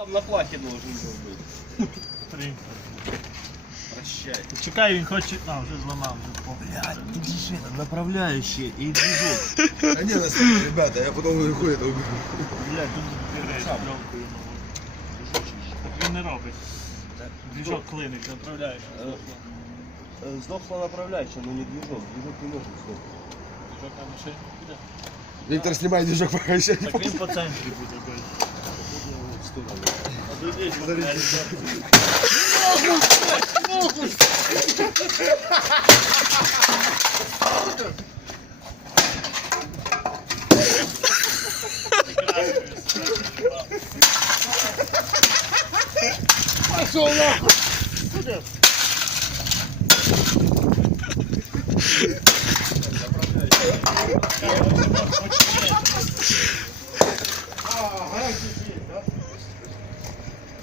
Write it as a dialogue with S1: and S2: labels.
S1: Там на плахе должен был быть. Прощай.
S2: Чекай, він хоче... А, вже зламав.
S3: Блядь, тут же это направляющие и движок.
S4: Да не, на самом деле, ребята, я потом наверху это уберу.
S2: Блядь, тут дверей пленкою новою. Так він не робить. Движок клинить, направляєш.
S1: Сдохла направляющая, но не движок. Движок не может сдохнуть.
S2: Движок на машині піде.
S4: Виктор, снимай движок, пока еще не
S2: Так він по центрі буде бити. А тут є
S4: пошел нахуй!